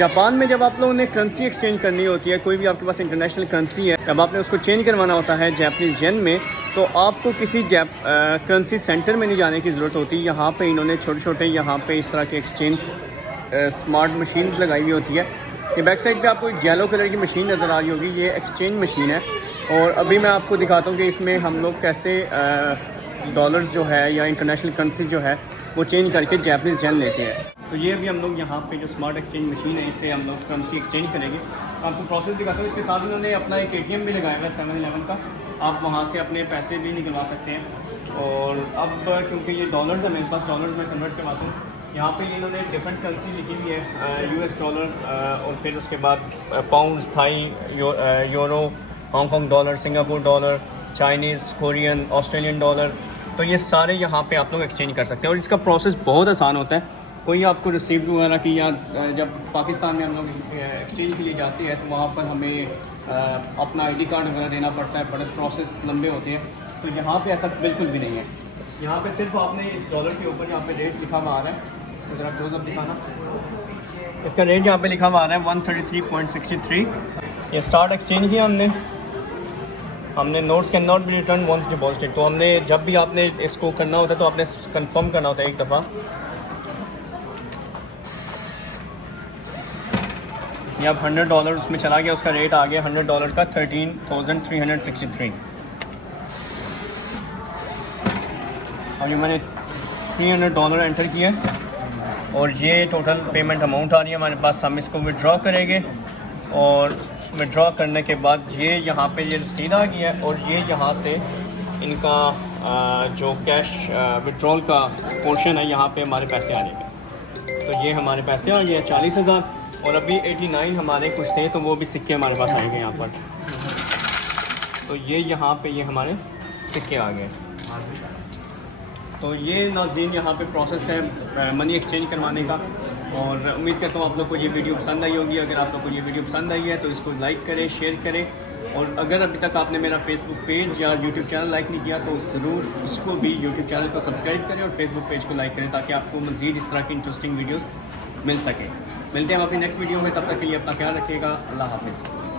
Japan में जब आप लोगों ने करेंसी एक्सचेंज करनी होती है, कोई भी आपके पास इंटरनेशनल करेंसी है, जब आपने उसको चेंज करवाना होता है जापानीज़ येन में, तो आपको किसी करेंसी सेंटर में नहीं जाने की ज़रूरत होती। यहाँ पे इन्होंने छोटे छोटे यहाँ पे इस तरह के एक्सचेंज स्मार्ट मशीन्स लगाई हुई होती है। ये बैक साइड पे आपको एक येलो कलर की मशीन नज़र आ रही होगी, ये एक्सचेंज मशीन है। और अभी मैं आपको दिखाता हूँ कि इसमें हम लोग कैसे डॉलर्स जो है या इंटरनेशनल करेंसी जो है वो चेंज करके जापानीज़ येन लेते हैं। तो ये भी हम लोग यहाँ पे जो स्मार्ट एक्सचेंज मशीन है, इससे हम लोग करेंसी एक्सचेंज करेंगे। आपको प्रोसेस दिखाता हूँ। इसके साथ इन्होंने अपना एक ATM भी लगाया हुआ है 7-Eleven का, आप वहाँ से अपने पैसे भी निकलवा सकते हैं। और अब क्योंकि ये डॉलर्स है, मेरे पास डॉलर्स में कन्वर्ट करवाता हूँ। यहाँ पे इन्होंने डिफरेंट करेंसी लिखी हुई है, US डॉलर और फिर उसके बाद pounds, Thai, euro, Hong Kong dollar, Singapore dollar, Chinese, Korean, Australian dollar. तो ये सारे यहाँ पे आप लोग एक्सचेंज कर सकते हैं और इसका प्रोसेस बहुत आसान होता है। कोई आपको रिसीप्ट वगैरह की, या जब पाकिस्तान में हम लोग एक्सचेंज के लिए जाते हैं तो वहाँ पर हमें अपना ID कार्ड वगैरह देना पड़ता है, बड़े प्रोसेस लंबे होते हैं। तो यहाँ पे ऐसा बिल्कुल भी नहीं है। यहाँ पे सिर्फ आपने इस डॉलर के ऊपर यहाँ पे रेट लिखा हुआ आ रहा है, इसको ज़रा क्लोजअप दिखाना। इसका रेट यहाँ पे लिखा हुआ आ रहा है 133.63। ये स्टार्ट एक्सचेंज किया हमने notes can not be return once deposited. तो हमने जब भी आपने इसको करना होता है तो आपने कंफर्म करना होता है एक दफ़ा। ये अब $100 उसमें चला गया, उसका रेट आ गया $100 का 13,363। और ये मैंने $300 एंटर किया और ये टोटल पेमेंट अमाउंट आ रही है हमारे पास। हम इसको विड्रॉ करेंगे और विड्रॉ करने के बाद ये यहाँ पे ये रसीद आ गया है और ये यहाँ से इनका जो कैश विड्रॉल का पोर्शन है यहाँ पे हमारे पैसे आ जाएंगे। तो ये हमारे पैसे आ गए 40,000 और अभी 89 हमारे कुछ थे, तो वो भी सिक्के हमारे पास आएंगे यहाँ पर। तो ये यहाँ पे ये हमारे सिक्के आ गए। तो ये नाज़रीन यहाँ पे प्रोसेस है मनी एक्सचेंज करवाने का। और उम्मीद करता हूँ आप लोग को ये वीडियो पसंद आई होगी। अगर आप लोग को ये वीडियो पसंद आई है तो इसको लाइक करें, शेयर करें। और अगर अभी तक आपने मेरा फेसबुक पेज या यूट्यूब चैनल लाइक नहीं किया तो ज़रूर उसको भी, यूट्यूब चैनल को सब्सक्राइब करें और फेसबुक पेज को लाइक करें, ताकि आपको मज़ीद इस तरह की इंटरेस्टिंग वीडियोज़ मिल सके। मिलते हैं हम अपनी नेक्स्ट वीडियो में, तब तक के लिए अपना ख्याल रखिएगा। अल्लाह हाफिज़।